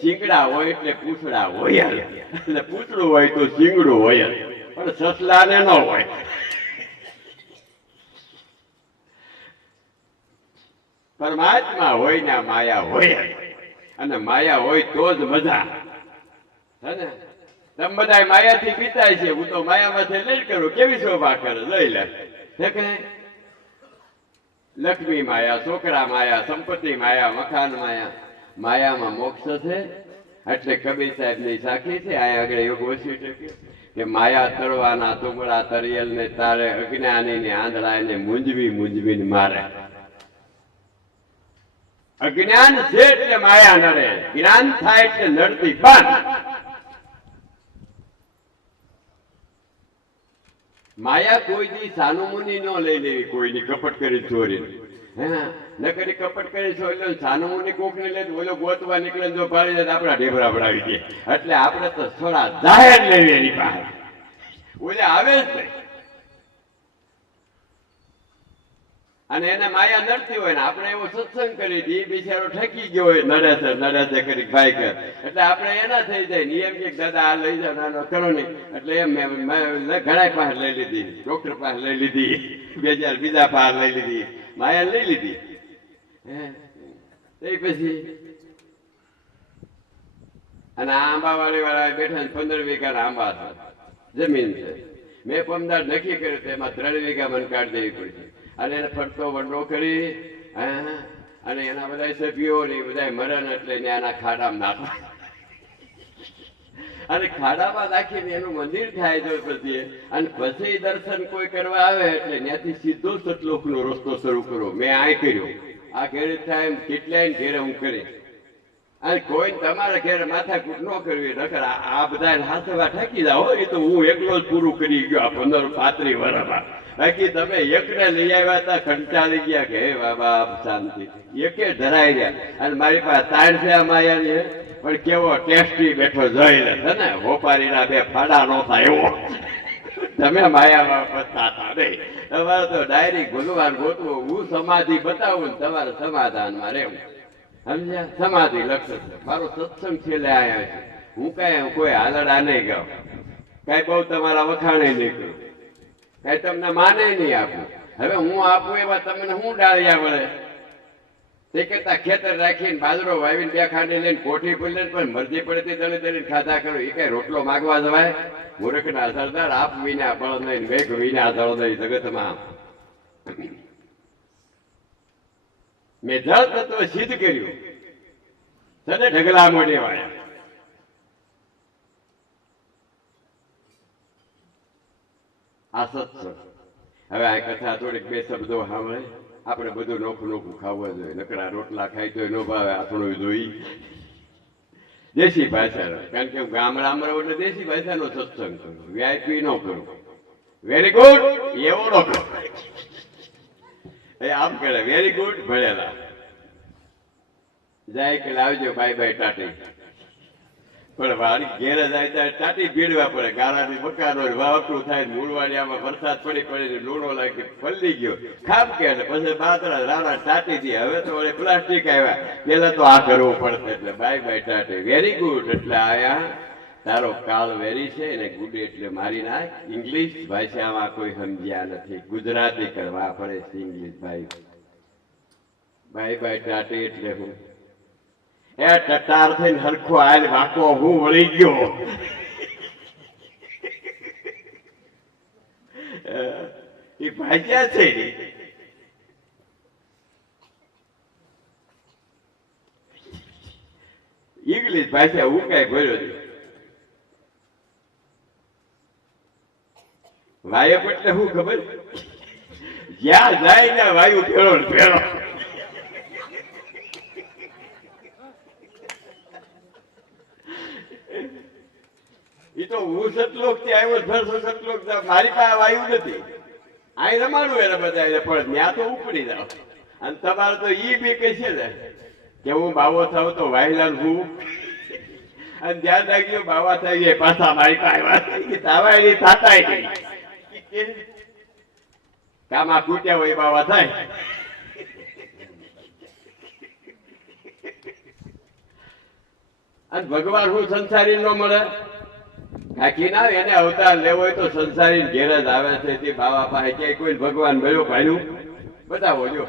શિંગડા હોય એટલે પૂછડા હોય જ. એટલે પૂછડું હોય તો શિંગડું હોય જ. પણ સસલાને ન હોય. પરમાત્મા હોય ને માયા હોય જ. અને માયા હોય તો જ મજા હે ને. તમે બધા માયાથી પીતાય છે, હું તો માયામાંથી લઈ કરું. કેવી શોભા કરે લઈ લે. લક્ષ્મી માયા, છોકરા માયા, સંપત્તિ માયા, મકાન માયા. માયામાં મોક્ષ છે. એટલે કબીર સાહેબ ની સાખી છે. અહીંયા આગળ એવું ઓછું ટક્યું કે માયા તરવાના તુંગડા તરિયલ ને તારે અજ્ઞાની ને આંધળા ને મૂંઝવીને મારે. અજ્ઞાન છે એટલે માયા નડે, જ્ઞાન થાય એટલે નડતી બંધ. માયા કોઈ દી સાનુમુની ન લઈ લેવી, કોઈની કપટ કરી ચોરી ન કરી. કપટ કરી ચોરી સાનુમુની કોક ને લે ઓલો ગોતવા નીકળે જો પાડી દે આપડા ઢેબરા પડાવી દે. એટલે આપણે તો થોડા જાહેર લેવી એની પાસે. ઓલે આવે જ નહીં. અને એને માયા નડતી હોય ને આપણે એવો સત્સંગ કરી દઈએ, બિચારો ઠકી ગયો હોય નડે છે કરી ભાઈ કર. એટલે આપણે એના થઈ જાય ને એમ કે દાદા આ લઈ જાવ નાનો કરો નહીં. એટલે એમ ઘણા પાસે લઈ લીધી, ડોક્ટર પાસે લઈ લીધી, બીજા પાસે લઈ લીધી, માયા લઈ લીધી. એ પછી અને આંબા વાળા બેઠા 15 વીઘા આંબા જમીન છે. મેં પમદાર નક્કી કર્યું એમાં 3 વીઘા મને કાઢ દેવી પડશે. અને એને ફરતો વંડો કરી અને એના બધા સભ્યો ને બધા મરણ એટલે એના ખાડામાં નાખવા. અને ખાડામાં નાખીને એનું મંદિર થાય તો પછી અને પછી દર્શન કોઈ કરવા આવે એટલે ત્યાંથી સીધો સતલોક નો રસ્તો શરૂ કરો. મેં આ કર્યો, આ ઘેરે થાય એમ કેટલાય ઘેરે હું કરી. અને કોઈ તમારા ઘેરે માથાકૂટ ન કરવી. નકર આ બધા હાથવા ઠાકી જાઓ. એ તો હું એકલો જ પૂરું કરી ગયો આ 15-35 વર્ષમાં. બાકી તમે એકને લઈ આવ્યા હતા, કંટાળી ગયા કે હે બાબા શાંતિ. એકે ધરાઈ ગયા. અને મારી પાસે તાર છે માયાની, પણ કેવો ટેસ્ટી બેઠો જોઈ લે છે ને. હોપારીના 2 ફાડા નો થાય એવો. તમે માયામાં બચતા હતા નહીં. તમારે તો ડાયરેક્ટ ભગવાન ગોતવું. હું સમાધિ બતાવું ને તમારે સમાધાનમાં રહેવું. સમજ્યા? સમાધિ લક્ષ છે મારો. સત્સંગ છેલ્લે આવ્યા છે. હું કઈ કોઈ હાલડા નહીં ગાઉં, કઈ બહુ તમારા વખાણે નહીં કરું, કઈ તમને માને નહીં આપું. હવે હું આપું એમાં તમને હું ડાળિયા વળે. તે કરતા ખેતર રાખીને બાજરો વાવીને 2 ખાંડી લઈને કોઠી પડી પણ મરજી પડે તે દળી દળીને ખાધા કરો. એ કઈ રોટલો માગવા જવાય? મૂર્ખના સરદાર આપ વિના બળ નહીં, મેઘ વિના જળ નહીં જગતમાં. મેં જળ તત્વ સિદ્ધ કર્યું તને ઢગલા મોઢે વાળ્યા. આ સત્સંગ. હવે આ કથા થોડીક 2 શબ્દો સાંભળે. આપણે બધું નોખું ખાવા જોઈએ. નકરા રોટલા ખાઈ તો નો ભાવે. આપણું જોઈ દેશી ભાષાનો. કારણ કે ગામડામાં રહું એટલે દેશી ભાષાનો સત્સંગ કરું. VIP નો કરું. વેરી ગુડ એવો નો કરું. એ આમ કરે વેરી ગુડ ભણેલા જાય કે લાવજો બાય બાય ટાટી. પણ વાળી ઘેરે જાય ત્યારે ટાટી ભીડવા પડે. ગાળાની મકાનો વાવટું થાય, મૂળવાડિયામાં વરસાદ પડીને લૂણો લાગી પલ્લી ગયો ખાપ કે પછી બાતરા રાણા ટાટી દે. હવે તો વળી પ્લાસ્ટિક આવ્યા. પેલા તો આ કરવું પડશે. એટલે બાય બાય ટાટી. વેરી ગુડ એટલે આયા તારો કાળ વેરી છે ને ગુડ એટલે મારી નાખ. ઇંગ્લિશ ભાષામાં કોઈ સમજ્યા નથી. ગુજરાતી કરવા પડે છે ઇંગ્લિશ. ભાઈ બાય બાય ટાટી એટલે હું એ ટટાર થઈને હરખો આયલ વાકો હું વળી ગયો. એ ભાષા છે. ઇંગ્લિશ ભાષા હું કઈ બોલ્યો છું. વાયુ એટલે શું ખબર? જ્યાં જાય ને વાયુ ફેરો ફેરો. એ તો હું સતલોક થી આવ્યો. ફરસો સતલોક મારી પાસે વાયુ નથી. અહીં રમાડું એને બધા પણ ત્યાં તો ઉપડી જાવ. અને તમારે તો ઈ બી કહે છે ને કે હું બાવો થાવ તો વાયલાલ હું. અને ધ્યાન રાખજો બાવા થઈ ગયા પાછા મારી પાસે તાવા એની થાતાય નહીં. કામાં કૂટ્યા હોય બાવા થાય. અને ભગવાન હું સંસારી ન મળે કાકી ના એને અવતાર લેવો હોય તો સંસારી ઘેર જ આવે છે તે બાવા પાસે ક્યાંય કોઈ ભગવાન મળ્યો ભાડ્યું બતાવો જો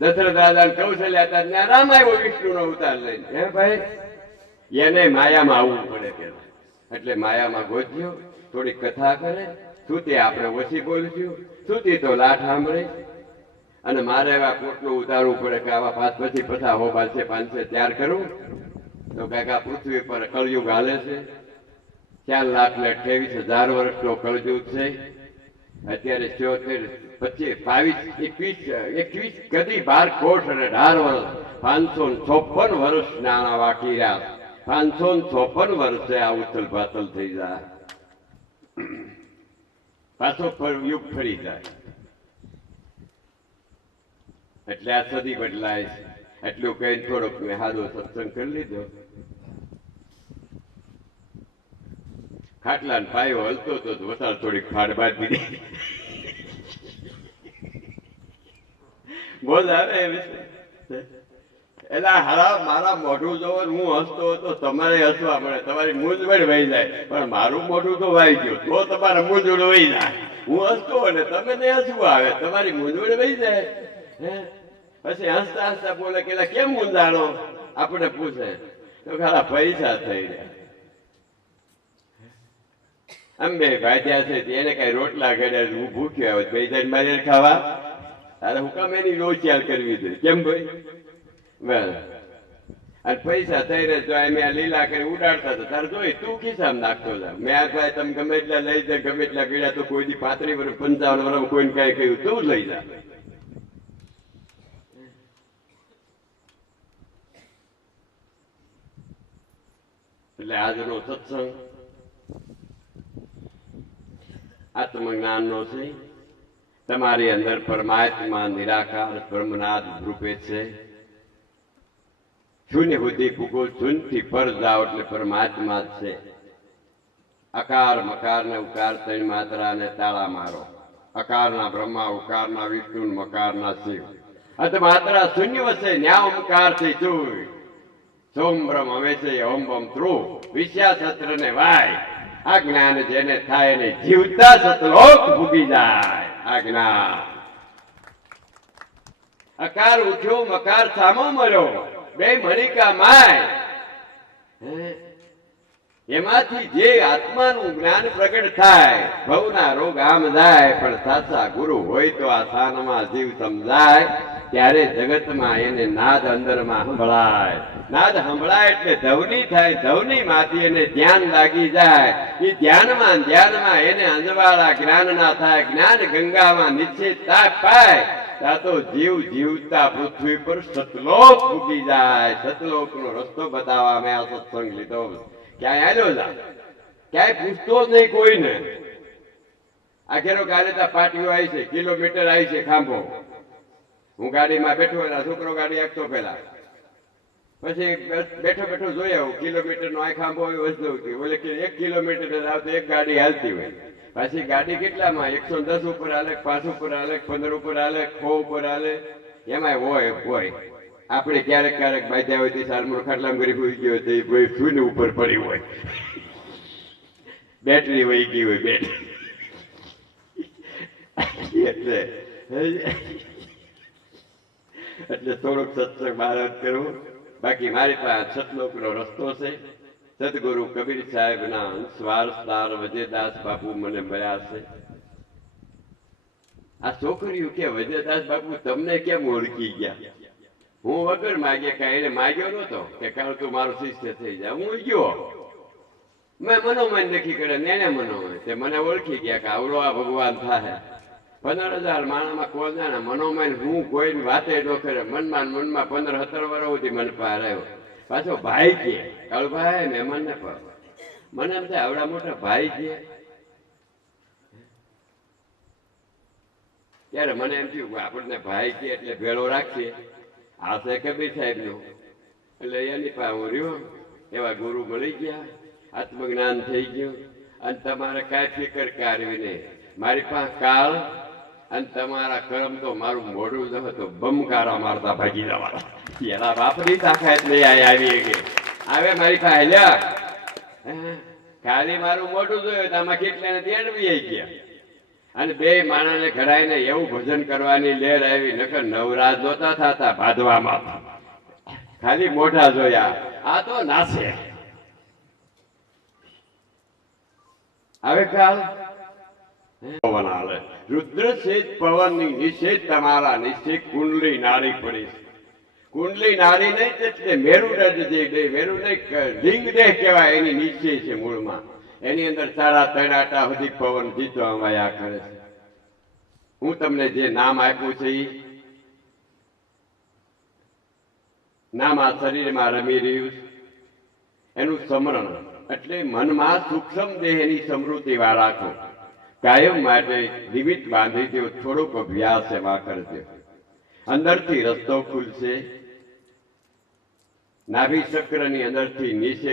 દશરથ રાજા કૌશલ્યા હતા ત્યાં રામ આવ્યો વિષ્ણુ નો અવતાર લઈને હે ભાઈ એને માયામાં આવવું પડે કે એટલે માયામાં ગોત્યો થોડીક કથા કરે સુતી આપણે ઓછી બોલશું સુતી તો લાઠ સાંભળે અને મારે એવા પોટલું ઉતારવું પડે કે આવા પાંચ પછી પછા હો બાલશે પાંચસે તૈયાર કરું તો કાકા પૃથ્વી પર કળયુગ હાલે છે 4,28,000 વર્ષનો કળયુગ છે અત્યારે 74, 25, 22, 21 કદી 12 કોષ અને 18 વર્ષ 556 વર્ષ નાના બાકી રહ્યા 556 વર્ષે આ ઉથલ પાથલ થઈ જાય પાછો યુગ ફરી જાય એટલે આ સદી બદલાય છે એટલું કઈ થોડોક મેં સાદો સત્સંગ કરી લીધો ખાટલા ને પાયો હલતો તો વસાળ થોડીક ફાડ બાંધી દીધી બોલ આવે એટલે હારા મારા મોઢું જોવો હું હસતો હતો તમારે હસવા મળે તમારી મૂંઝવણ વહી જાય પણ મારું મોઢું તો વાઈ ગયું તો તમારા મૂંઝવણ વહી જાય હું હસતો અને તમે નહીં હસવું આવે તમારી મૂંઝવણ વહી જાય હે પછી હસતા હસતા બોલે કે કેમ મૂંઝાણો આપણે પૂછે તો ખાલા પૈસા થઈ ગયા અંબે ભાજ્યા છે એને કઈ રોટલા ઘડ્યા હું ભૂખ્યો આવ્યો બે જણ મારે ખાવા તારે હું કામ એની લોચાલ કરવી જોઈએ કેમ ભાઈ બસ અને પૈસા થઈ રહે જો મેં લીલા કરી ઉડાડતા હતા તારે જોઈ તું ખિસ્સામાં નાખતો જા મેં આ ભાઈ તમે ગમે એટલા લઈ જાય ગમે એટલા ગળ્યા તો કોઈ દી 35 વર્ષ 55 વર્ષ કોઈને કઈ કહ્યું તું લઈ જા એટલે આજનો સત્સંગ આત્મજ્ઞાન નો છે તમારી અંદર પરમાત્મા નિરાકાર બ્રહ્મનાદ રૂપે છે શૂન્ય સુધી ભૂગો શૂન્યથી પર જાઓ એટલે પરમાત્મા જ છે અકાર મકાર ને ઉકાર ત્રણ માત્રા ને તાળા મારો અકારના બ્રહ્મા ઉકારના વિષ્ણુ મકારના શિવ અત માત્રા શૂન્ય વસે ન્યા ઓમકાર થી ચૂય સોમ બ્રહ્મ હમેશે ઓમ બમ ત્રુ વિશ્યા સત્ર ને વાય આ જ્ઞાન જેને થાય એને જીવતા સતલોક ભૂગી જાય આ જ્ઞાન અકાર ઉઠ્યો મકાર સામો મળ્યો બે મણિકા માય એમાંથી જે આત્માનું જ્ઞાન પ્રગટ થાય ભવના રોગ આમ જાય પણ સાચા ગુરુ હોય તો આ સ્થાનમાં જીવ સમજાય ત્યારે જગતમાં એને નાદ અંદરમાં સંભળાય નાદ સંભળાય એટલે ધવની થાય ધવની માંથી એને ધ્યાન લાગી જાય એ ધ્યાનમાં એને અંજવાળા જ્ઞાન ના થાય જ્ઞાન ગંગામાં નિશ્ચિત પાય ત્યાં તો જીવ જીવતા પૃથ્વી પર સતલોક ફૂટી જાય સતલોક નો રસ્તો બતાવવા મેં આ સત્સંગ લીધો ક્યાંય આવ્યો જા ક્યાંય પૂછતો જ નહીં કોઈને આખેરો ગાડી પાટીઓ આવી છે કિલોમીટર આવી છે ખાંભો હું ગાડીમાં બેઠો છોકરો ગાડી આપતો પેલા પછી બેઠો બેઠો જોઈ આવું કિલોમીટર નો આ ખાંભો વસ્તુ બોલે કે 1 કિલોમીટર આવતો એક ગાડી હાલતી હોય પાછી ગાડી કેટલામાં 110 ઉપર હાલે 5 ઉપર હાલે 15 ઉપર હાલે 6 ઉપર હાલે એમાં હોય આપણે ક્યારેક ક્યારેક બાંધ્યા હોય તે સારમુર ખાટલામાં ગરીબ હોઈ ગયો તો કોઈ શૂન્ય ઉપર પડી હોય બેટરી વહી ગઈ હોય બેટરી એટલે થોડોક સત્સંગ મહારાજ કરવું બાકી મારી પાસે સતલોક નો રસ્તો છે સદગુરુ કબીર સાહેબ ના સ્વારસદાર વજયદાસ બાપુ મને મળ્યા છે આ છોકરીઓ કે વજયદાસ બાપુ તમને કેમ ઓળખી ગયા હું વગર માગ્યા કઈ એને માગ્યો નતો કે કાલ તું મારો શિષ્ય થઈ જાય હું ગયો મેં મનોમન નક્કી કર્યા એને મનોમન તે મને ઓળખી ગયા કે આવડો આ ભગવાન થાય 15,000 માણામાં કોણ જાણે મનોમન હું કોઈની વાતે ન કરે મનમાં 15-17 વર્ષ સુધી મને પાર આવ્યો પાછો ભાઈ કે કળભાઈ મહેમાન ને પર મને એમ થાય આવડા મોટા ભાઈ કે ત્યારે મને એમ થયું આપણને ભાઈ કે એટલે ભેળો રાખીએ આ છે કબીર સાહેબ નું એટલે એની પાસે હું રહ્યો એવા ગુરુ મળી ગયા આત્મજ્ઞાન થઈ ગયું અને તમારે કાંઈ ફિકર કરવી નહીં મારી પાસે કાળ અને તમારા કર્મ તો મારું મોઢું ન હતું બમકારા મારતા ભાગી જવાના એના બાપની તાકાત નહીં આવી ગઈ આવે મારી પાસે લ્યા. ખાલી મારું મોઢું જોયું તો આમાં કેટલાને તેડવી આવી ગયા. અને બે માણસને ઘડાઈને એવું ભજન કરવાની લહેર આવી, નકર નવરાજ નહોતા થતા બાંધવામાં. ખાલી મોઢા જોયા, આ તો નાશે. હવે કાલ પવન હાલે, રુદ્ર શેત પવનની નિષેધ તમારા નિષેધ કુંડલી નારી પડી. કુંડલી નારી નહીં એટલે મેરુદંડ જે મેરુદંડ લિંગ દેહ કહેવાય, એની નીચે છે મૂળમાં. એની અંદર સાડા 3 આટા સુધી પવન જીતવા માયા કરે છે. હું તમને જે નામ આપ્યું છે એ નામ આ શરીરમાં રમી રહ્યું છે. એનું સ્મરણ એટલે મનમાં સૂક્ષ્મ દેહની સમૃદ્ધિ રાખો. કાયમ માટે નિમિત્ત બાંધી દો, થોડોક અભ્યાસ એમાં કરજો. અંદરથી રસ્તો ખુલશે. નાભી ચક્રની અંદરથી નીચે